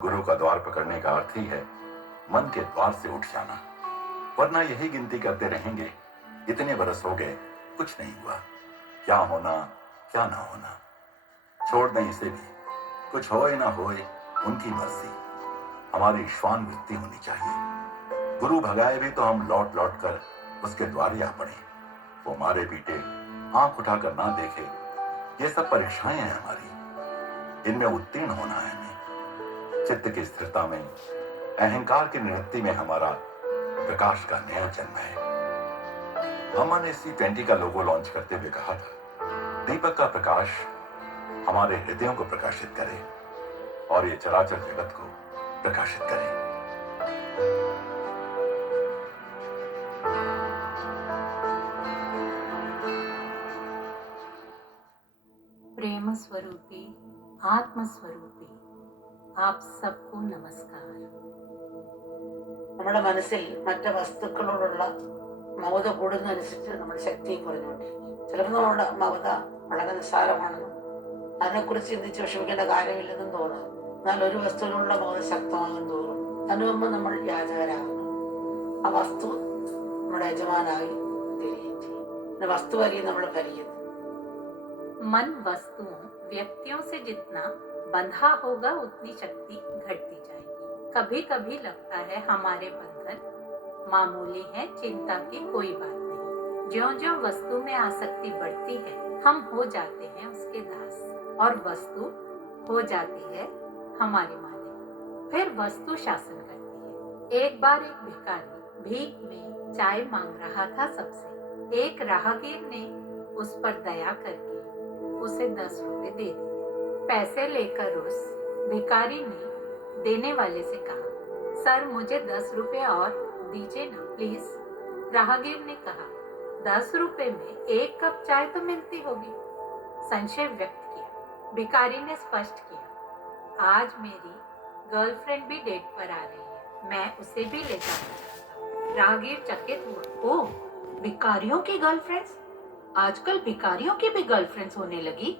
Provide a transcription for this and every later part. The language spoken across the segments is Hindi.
गुरु का द्वार पकड़ने का अर्थ ही है मन के द्वार से उठ जाना, वरना यही गिनती करते रहेंगे, इतने बरस हो गए, कुछ नहीं हुआ, क्या होना क्या ना होना। छोड़ दें इसे भी, कुछ होए ना होए उनकी मर्जी, हमारी श्वान वृत्ति होनी चाहिए। गुरु भगाए भी तो हम लौट लौट कर उसके द्वार आ पड़े, वो मारे पीटे आंख उठाकर ना देखे, ये सब परीक्षाएं हैं हमारी, इनमें उत्तीर्ण होना है हमें। चित्त की स्थिरता में, अहंकार की निवृत्ति में हमारा प्रकाश का नया जन्म है। अम्मा ने C20 का लोगो लॉन्च करते हुए कहा था, दीपक का प्रकाश हमारे हृदयों को प्रकाशित करे और ये चराचर जगत को प्रकाशित करे। प्रेम स्वरूपी, आत्म स्वरूपी, आप सबको नमस्कार। നമ്മുടെ മനസ്സിൽ മറ്റ് വസ്തുക്കളോടുള്ള മമത കൂടുന്നതനുസരിച്ച് നമ്മുടെ ശക്തി കുറഞ്ഞുകൊണ്ടിരിക്കും. ചിലപ്പോൾ നമ്മുടെ മമത വളരെ നിസ്സാരമാണെന്നും അതിനെക്കുറിച്ച് ചിന്തിച്ച് വിഷമിക്കേണ്ട കാര്യമില്ലെന്നും തോന്നും. എന്നാൽ ഒരു വസ്തുവിനുള്ള മമത ശക്തമാകും തോറും അതിനുമുമ്പ് നമ്മൾ യാചകരാകുന്നു. ആ വസ്തു നമ്മുടെ യജമാനായി തീരുകയും ചെയ്യും. പിന്നെ വസ്തു വരെയും നമ്മൾ ഭരിക്കുന്നു. मन वस्तुओं व्यक्तियों से जितना बंधा होगा उतनी शक्ति घटती जाएगी। कभी कभी लगता है हमारे बंधन मामूली है, चिंता की कोई बात नहीं। ज्यों-ज्यों वस्तु में आसक्ति बढ़ती है, हम हो जाते हैं उसके दास और वस्तु हो जाती है हमारी मालिक। फिर वस्तु शासन करती है। एक बार एक भिखारी भीख में चाय मांग रहा था सबसे। एक राहगीर ने उस पर दया करके उसे 10 रुपए दे दिए। पैसे लेकर उस भिखारी ने देने वाले से कहा, सर मुझे 10 रुपए और दीजिए ना प्लीज। राहगीर ने कहा, 10 रुपए में 1 कप चाय तो मिलती होगी। संशय व्यक्त किया। भिखारी ने स्पष्ट किया, आज मेरी गर्लफ्रेंड भी डेट पर आ रही है, मैं उसे भी ले जाना चाहता हूँ। राहगीर चकित हुआ, ओह भिखारियों की गर्लफ्रेंड्स, आजकल भिखारियों की भी गर्लफ्रेंड्स होने लगी।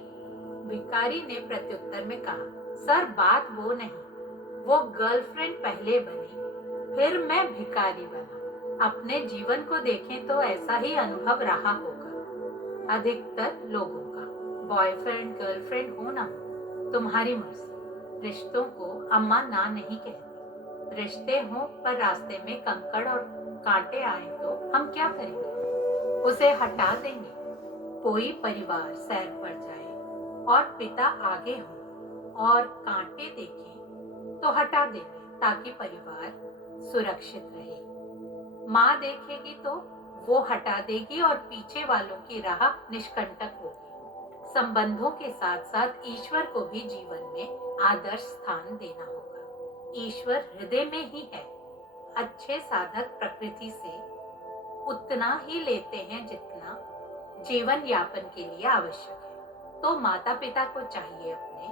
भिखारी ने प्रत्युत्तर में कहा, सर बात वो नहीं, वो गर्लफ्रेंड पहले बनी, फिर मैं भिखारी बना। अपने जीवन को देखें तो ऐसा ही अनुभव रहा होगा अधिकतर लोगों का। बॉयफ्रेंड गर्लफ्रेंड हो ना हो तुम्हारी मर्जी। रिश्तों को अम्मा ना नहीं कहती। रिश्ते हो पर रास्ते में कंकड़ और कांटे आए तो हम क्या करेंगे? उसे हटा देंगे। कोई परिवार सैर पर जाए और पिता आगे हो और कांटे देखें तो हटा देंगे ताकि परिवार सुरक्षित रहे। माँ देखेगी तो वो हटा देगी और पीछे वालों की राह निष्कंटक होगी। संबंधों के साथ साथ ईश्वर को भी जीवन में आदर्श स्थान देना होगा। ईश्वर हृदय में ही है। अच्छे साधक प्रकृति से उतना ही लेते हैं जितना जीवन यापन के लिए आवश्यक है। तो माता पिता को चाहिए अपने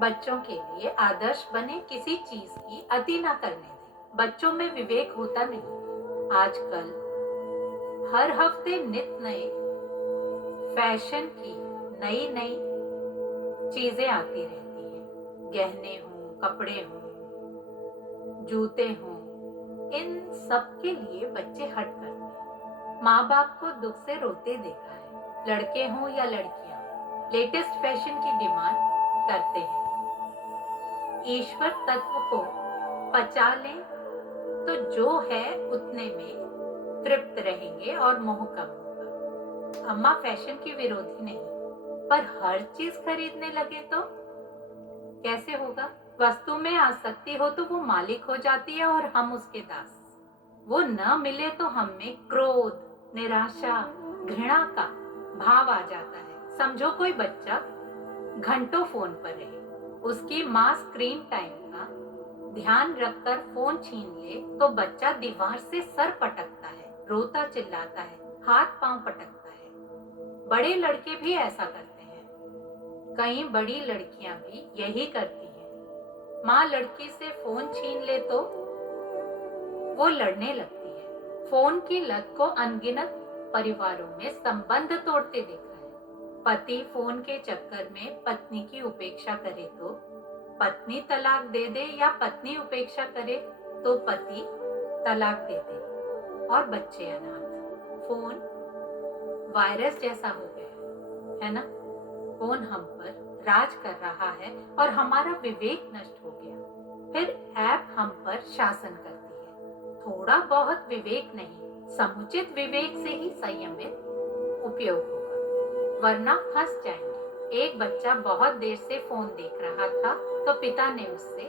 बच्चों के लिए आदर्श बने, किसी चीज की अति ना करने दें। बच्चों में विवेक होता नहीं। आजकल हर हफ्ते नित नए फैशन की नई नई चीजें आती रहती हैं। गहने हों, कपड़े हों, जूते हों, इन सब के लिए बच्चे हट करते हैं। माँ बाप को दुख से रोते देखा है। लड़के हों या लड़कियां लेटेस्ट फैशन की डिमांड करते हैं। ईश्वर तत्व को पचा लें तो जो है उतने में तृप्त रहेंगे और मोह कम होगा। अम्मा फैशन की विरोधी नहीं, पर हर चीज खरीदने लगे तो कैसे होगा? वस्तु में आसक्ति हो तो वो मालिक हो जाती है और हम उसके दास। वो न मिले तो हम में क्रोध, निराशा, घृणा का भाव आ जाता है। समझो कोई बच्चा घंटों फोन पर रहे, उसकी माँ स्क्रीन टाइम का ध्यान रखकर फोन छीन ले तो बच्चा दीवार से सर पटकता है, रोता चिल्लाता है, हाथ पांव पटकता है। बड़े लड़के भी ऐसा करते हैं। कई बड़ी लड़कियां भी यही करती हैं। माँ लड़की से फोन छीन ले तो वो लड़ने लगती है। फोन की लत को अनगिनत परिवारों में संबंध तोड़ते देखा है। पति फोन के चक्कर में पत्नी की उपेक्षा करे तो पत्नी तलाक दे दे या पत्नी उपेक्षा करे तो पति तलाक दे दे और बच्चे अनाथ। फोन वायरस जैसा हो गया है ना। फोन हम पर राज कर रहा है और हमारा विवेक नष्ट हो गया। फिर ऐप हम पर शासन करती है। थोड़ा बहुत विवेक नहीं, समुचित विवेक से ही संयमित उपयोग होगा, वरना फंस जाएंगे। एक बच्चा बहुत देर से फोन देख रहा था तो पिता ने उससे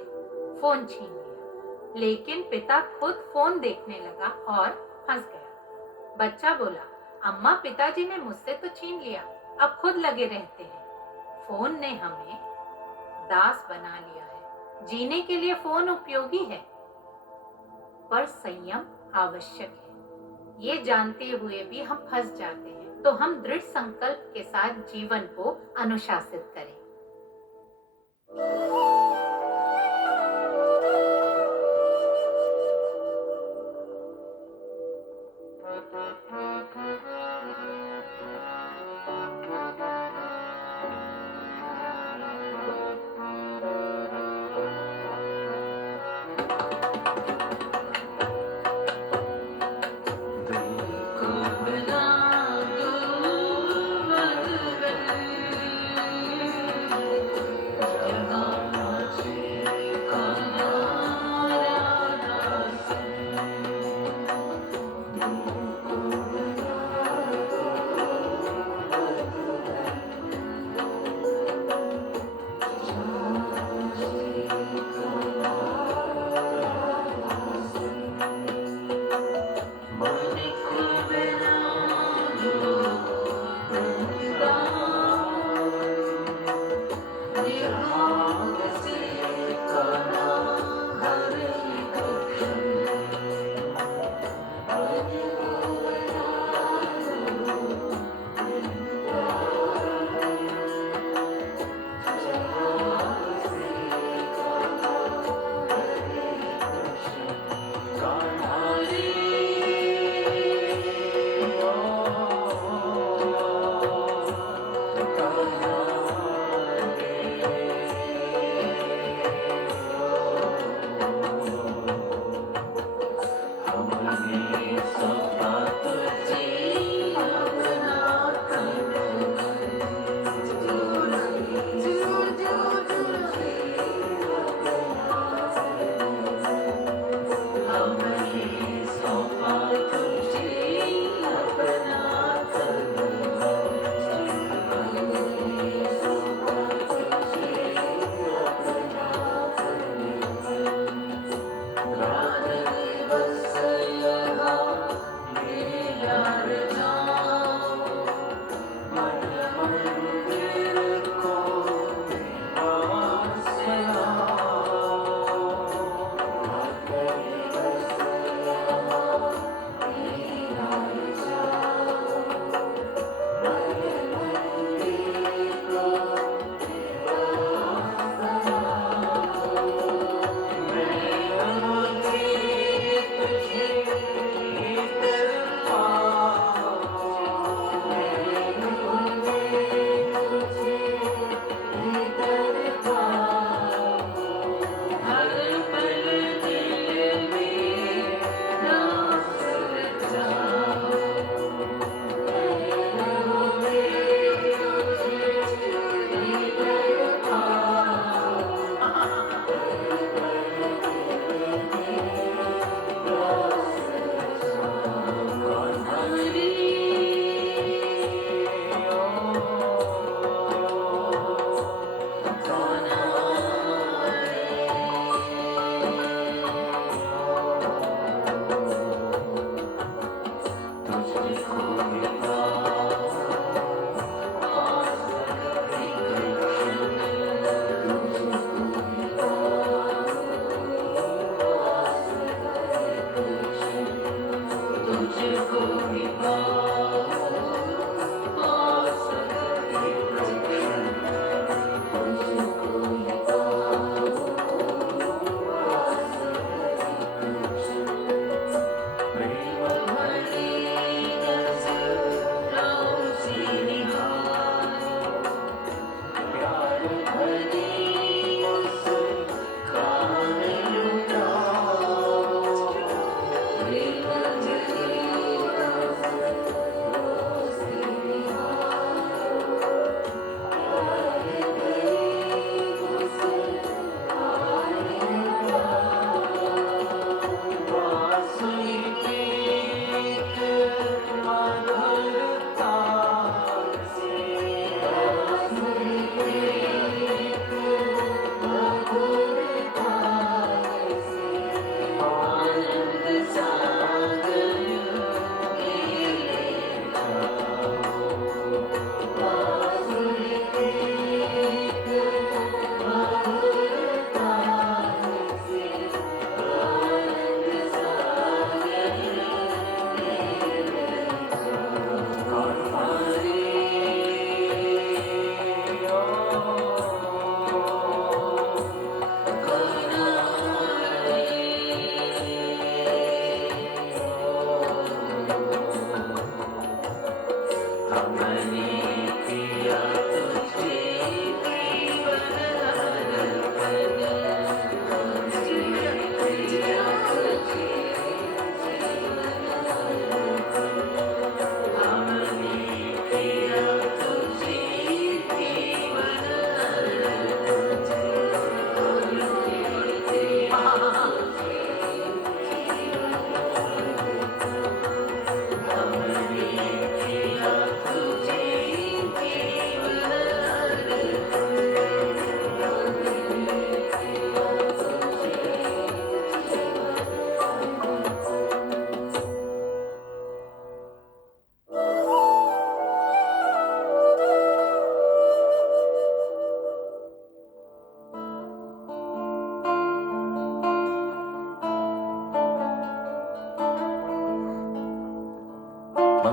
फोन छीन लिया, लेकिन पिता खुद फोन देखने लगा और फंस गया। बच्चा बोला, अम्मा पिताजी ने मुझसे तो छीन लिया, अब खुद लगे रहते हैं। फोन ने हमें दास बना लिया है। जीने के लिए फोन उपयोगी है, पर संयम आवश्यक है। ये जानते हुए भी हम फंस जाते हैं, तो हम दृढ़ संकल्प के साथ जीवन को अनुशासित करें।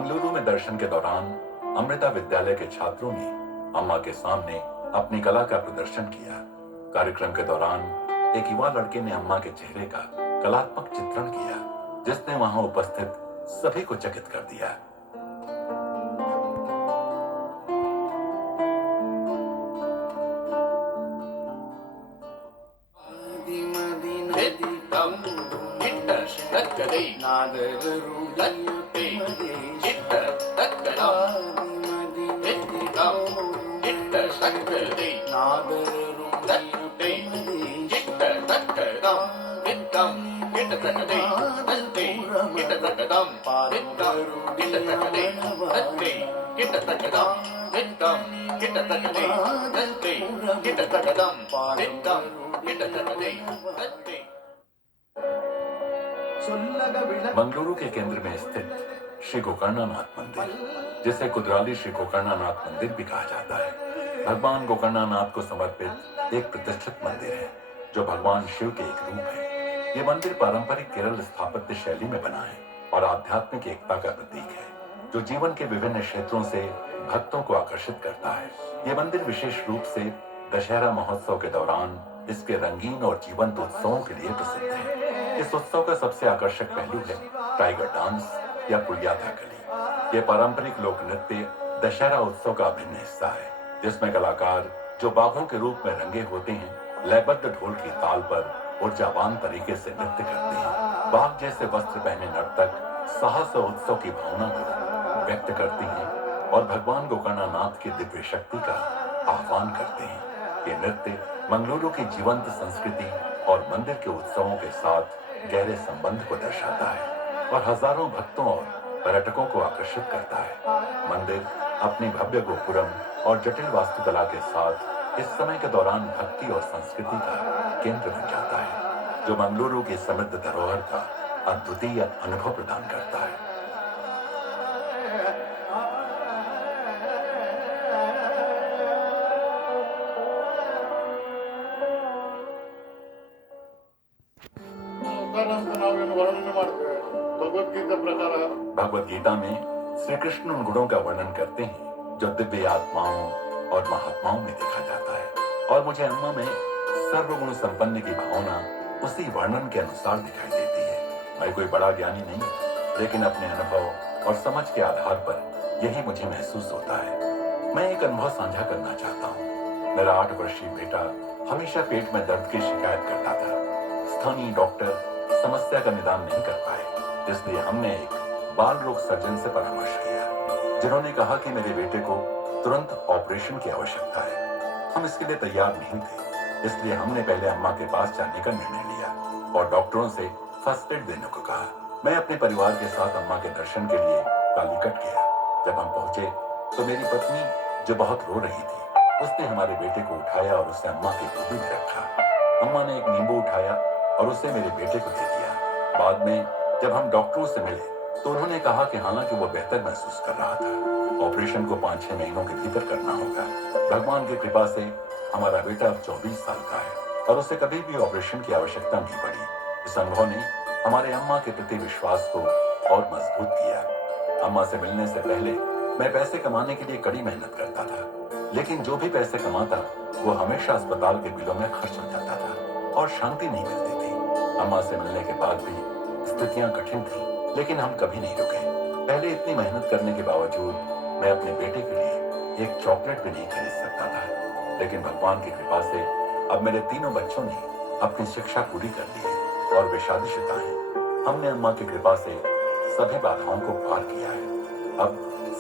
मंगलुरु में दर्शन के दौरान अमृता विद्यालय के छात्रों ने अम्मा के सामने अपनी कला का प्रदर्शन किया। कार्यक्रम के दौरान एक युवा लड़के ने अम्मा के चेहरे का कलात्मक चित्रण किया, जिसने वहां उपस्थित सभी को चकित कर दिया। मंगलुरु के केंद्र में स्थित श्री गोकर्णनाथ मंदिर, जिसे कुदराली श्री गोकर्णनाथ मंदिर भी कहा जाता है, भगवान गोकर्णनाथ को समर्पित एक प्रतिष्ठित मंदिर है जो भगवान शिव के एक रूप है। ये मंदिर पारंपरिक केरल स्थापत्य शैली में बना है और आध्यात्मिक एकता का प्रतीक है, जो जीवन के विभिन्न क्षेत्रों से भक्तों को आकर्षित करता है। ये मंदिर विशेष रूप से दशहरा महोत्सव के दौरान इसके रंगीन और जीवंत उत्सवों के लिए प्रसिद्ध है। इस उत्सव का सबसे आकर्षक पहलू है टाइगर डांस या पुलियाथाकली। ये पारंपरिक लोक नृत्य दशहरा उत्सव का अभिन्न हिस्सा है, जिसमें कलाकार जो बाघों के रूप में रंगे होते हैं, लयबद्ध ढोल की ताल पर ऊर्जावान तरीके से नृत्य करते हैं। बाघ जैसे वस्त्र पहने नर्तक साहस और उत्सव की भावना को व्यक्त करते हैं और भगवान गोकर्णनाथ की दिव्य शक्ति का आह्वान करते हैं। ये नृत्य मंगलुरु की जीवंत संस्कृति और मंदिर के उत्सवों के साथ गहरे संबंध को दर्शाता है और हजारों भक्तों और पर्यटकों को आकर्षित करता है। मंदिर अपनी भव्य गोपुरम और जटिल वास्तुकला के साथ इस समय के दौरान भक्ति और संस्कृति का केंद्र बन जाता है, जो मंगलुरु की समृद्ध धरोहर का अद्वितीय अनुभव प्रदान करता है। भगवत गीता में श्री कृष्ण उन गुणों का वर्णन करते हैं जो दिव्य आत्माओं और महात्माओं में देखा जाता है, और मुझे अम्मा में सर्वगुण संपन्न की भावना उसी वर्णन के अनुसार दिखाई देती है। मैं कोई बड़ा ज्ञानी नहीं, लेकिन अपने अनुभव और समझ के आधार पर यही मुझे महसूस होता है। मैं एक अनुभव साझा करना चाहता हूँ। मेरा 8 वर्षीय बेटा हमेशा पेट में दर्द की शिकायत करता था। स्थानीय डॉक्टर समस्या का निदान नहीं कर पाए, इसलिए हमने एक बाल रोग सर्जन से परामर्श किया, जिन्होंने कहा कि मेरे बेटे को तुरंत ऑपरेशन की आवश्यकता है। हम इसके लिए तैयार नहीं थे, इसलिए हमने पहले अम्मा के पास जाने का निर्णय लिया और डॉक्टरों से फर्स्ट एड देने को कहा। मैं अपने परिवार के साथ अम्मा के दर्शन के लिए कालीकट गया। जब हम पहुंचे तो मेरी पत्नी, जो बहुत रो रही थी, उसने हमारे बेटे को उठाया और उसे अम्मा की गोदी में रखा। अम्मा ने एक नींबू उठाया और उसे मेरे बेटे को दे दिया। बाद में जब हम डॉक्टरों से मिले तो उन्होंने कहा कि हालांकि वो बेहतर महसूस कर रहा था, ऑपरेशन को 5-6 महीनों के भीतर करना होगा। भगवान की कृपा से हमारा बेटा अब 24 साल का है और उसे कभी भी ऑपरेशन की आवश्यकता नहीं पड़ी। इस अनुभव ने हमारे अम्मा के प्रति विश्वास को और मजबूत किया। अम्मा से मिलने से पहले मैं पैसे कमाने के लिए कड़ी मेहनत करता था, लेकिन जो भी पैसे कमाता वो हमेशा अस्पताल के बिलों में खर्च हो जाता था और शांति नहीं मिलती थी। अम्मा से मिलने के बाद भी स्थितियां कठिन थी, लेकिन हम कभी नहीं रुके। पहले इतनी मेहनत करने के बावजूद मैं अपने बेटे के लिए एक चॉकलेट भी नहीं खरीद सकता था, लेकिन भगवान की कृपा से अब मेरे तीनों बच्चों ने अपनी शिक्षा पूरी कर ली है और वे शादीशुदा हैं। हमने अम्मा की कृपा से सभी बाधाओं को पार किया है। अब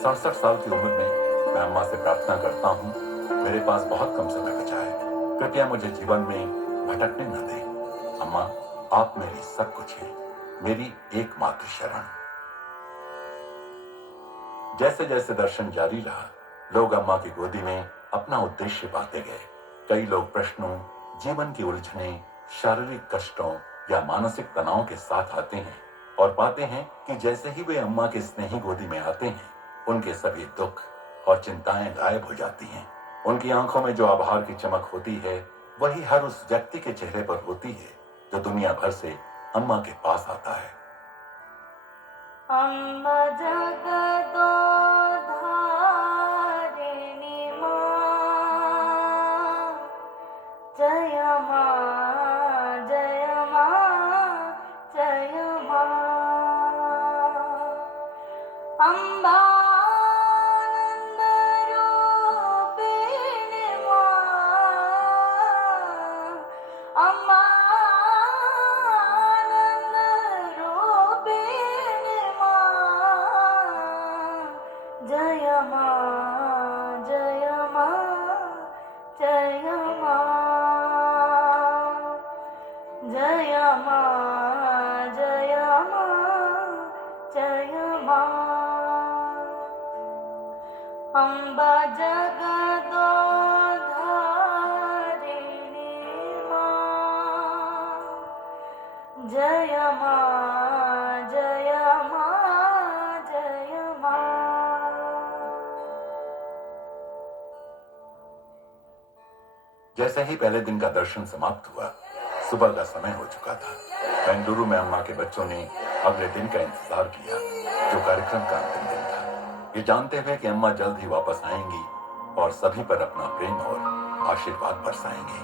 67 साल की उम्र में मैं अम्मा से प्रार्थना करता हूँ, मेरे पास बहुत कम समय बचा है, कृपया मुझे जीवन में भटकने न दें। अम्मा, आप मेरी सब कुछ हैं, मेरी एकमात्र शरण। जैसे जैसे दर्शन जारी रहा, लोग अम्मा की गोदी में अपना उद्देश्य पाते गए। कई लोग प्रश्नों, जीवन की उलझने, शारीरिक कष्टों या मानसिक तनाव के साथ आते हैं और पाते हैं कि जैसे ही वे अम्मा के स्नेही गोदी में आते हैं, उनके सभी दुख और चिंताएं गायब हो जाती हैं। उनकी आंखों में जो आभार की चमक होती है, वही हर उस व्यक्ति के चेहरे पर होती है जो दुनिया भर से अम्मा के पास आता है। अम्ब जगदोधारिणी मां, जय मां जय मां जय मां। अम्बानंद रूपिणी मां, अम्बानंद रूपिणी मां, जय मां जय मां जय मां। जय मां जय मां जय मां। अम्बा जगदोधारिणी मां, जय मां जय मां जय मां। जैसे ही पहले दिन का दर्शन समाप्त हुआ, सुबह का समय हो चुका था। बेंगलुरु में अम्मा के बच्चों ने अगले दिन का इंतजार किया, जो कार्यक्रम का अंतिम दिन था, ये जानते हुए कि अम्मा जल्द ही वापस आएंगी और सभी पर अपना प्रेम और आशीर्वाद बरसाएंगी।